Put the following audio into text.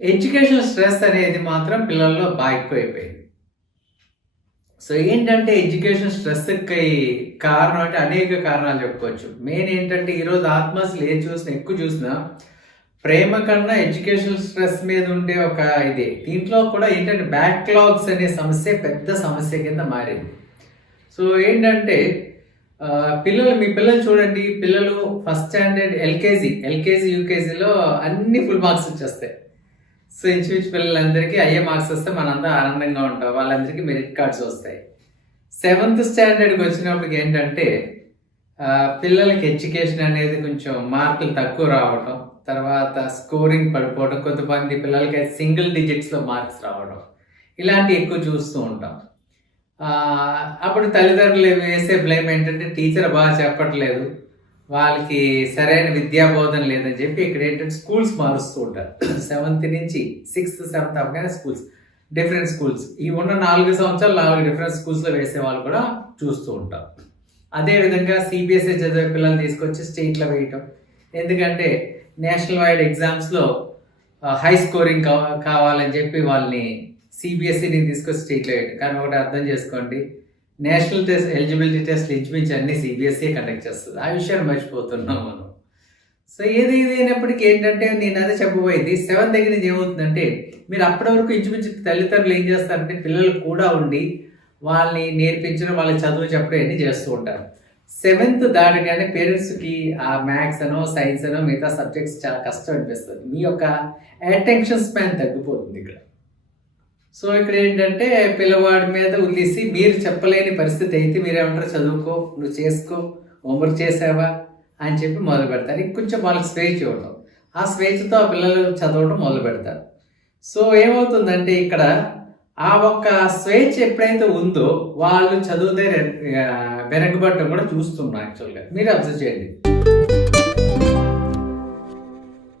Education stress అనేది మాత్రం పిల్లల్లో బాగా ఎక్కువైపోయింది. సో ఏంటంటే ఎడ్యుకేషన్ స్ట్రెస్కి కారణం అంటే అనేక కారణాలు చెప్పుకోవచ్చు. మెయిన్ ఏంటంటే ఈరోజు ఆత్మహత్యలు ఎక్కువ చూసినా ప్రేమ కన్నా ఎడ్యుకేషన్ స్ట్రెస్ మీద ఉండే ఒక ఇదే. దీంట్లో కూడా ఏంటంటే బ్యాక్లాగ్స్ అనే సమస్య పెద్ద సమస్య కింద మారింది. సో ఏంటంటే మీ పిల్లలు చూడండి, పిల్లలు ఫస్ట్ స్టాండర్డ్ ఎల్కేజీ యూకేజీలో అన్ని ఫుల్ మార్క్స్ వచ్చేస్తాయి. సో ఇంచుమించు పిల్లలందరికీ అయ్యే మార్క్స్ వస్తే మనంతా ఆనందంగా ఉంటాం, వాళ్ళందరికీ మెరిట్ కార్డ్స్ వస్తాయి. 7th స్టాండర్డ్కి వచ్చినప్పటికి ఏంటంటే పిల్లలకి ఎడ్యుకేషన్ అనేది కొంచెం మార్కులు తక్కువ రావడం, తర్వాత స్కోరింగ్ పడిపోవడం, కొంతమంది పిల్లలకి సింగిల్ డిజిట్స్లో మార్క్స్ రావడం, ఇలాంటివి ఎక్కువ చూస్తూ ఉంటాం. అప్పుడు తల్లిదండ్రులు వేసే బ్లేమ్ ఏంటంటే టీచర్ బాగా చెప్పట్లేదు, వాళ్ళకి సరైన విద్యా బోధన లేదని చెప్పి ఇక్కడ ఏంటంటే స్కూల్స్ మారుస్తూ ఉంటారు. 7th నుంచి 6th 7th అవగానే డిఫరెంట్ స్కూల్స్ ఈ ఉన్న 4 సంవత్సరాలు 4 డిఫరెంట్ స్కూల్స్లో వేసే వాళ్ళు కూడా చూస్తూ ఉంటాం. అదేవిధంగా సిబిఎస్ఈ చదివే పిల్లల్ని తీసుకొచ్చి స్టేట్లో వేయటం, ఎందుకంటే నేషనల్ వైడ్ ఎగ్జామ్స్లో హై స్కోరింగ్ కావాలని చెప్పి వాళ్ళని సిబిఎస్ఈని తీసుకొచ్చి స్టేట్లో వేయటం. కానీ ఒకటి అర్థం చేసుకోండి, నేషనల్ టెస్ట్ ఎలిజిబిలిటీ టెస్ట్ ఇంచుమించి అన్ని సిబిఎస్ఈ కండక్ట్ చేస్తుంది. ఆ విషయాన్ని మర్చిపోతున్నాం మనం. సో ఏది అయినప్పటికీ ఏంటంటే నేను అదే చెప్పబోయేది, 7th దగ్గర నుంచి ఏమవుతుందంటే మీరు అప్పటి వరకు ఇంచుమించు తల్లిదండ్రులు ఏం చేస్తారంటే పిల్లలు కూడా ఉండి వాళ్ళని నేర్పించడం, వాళ్ళకి చదువు చెప్పడం అన్నీ చేస్తూ ఉంటారు. 7th దాటగానే పేరెంట్స్కి ఆ మ్యాథ్స్ అనో సైన్స్ అనో మిగతా సబ్జెక్ట్స్ చాలా కష్టం అనిపిస్తుంది. మీ యొక్క అటెన్షన్ స్పాన్ తగ్గిపోతుంది ఇక్కడ. సో ఇక్కడ ఏంటంటే పిల్లవాడి మీద వదిలేసి మీరు చెప్పలేని పరిస్థితి అయితే మీరేమంటారు, చదువుకో, నువ్వు చేసుకో, హోంవర్క్ చేసావా అని చెప్పి మొదలు పెడతారు. ఇంకొంచెం వాళ్ళకి స్వేచ్ఛ ఇవ్వడం, ఆ స్వేచ్ఛతో ఆ పిల్లలు చదవడం మొదలు పెడతారు. సో ఏమవుతుందంటే ఇక్కడ ఆ ఒక్క స్వేచ్ఛ ఎప్పుడైతే ఉందో వాళ్ళు చదువుతే వెనకబడటం కూడా చూస్తున్నాం. యాక్చువల్గా మీరు అబ్జర్వ్ చేయండి.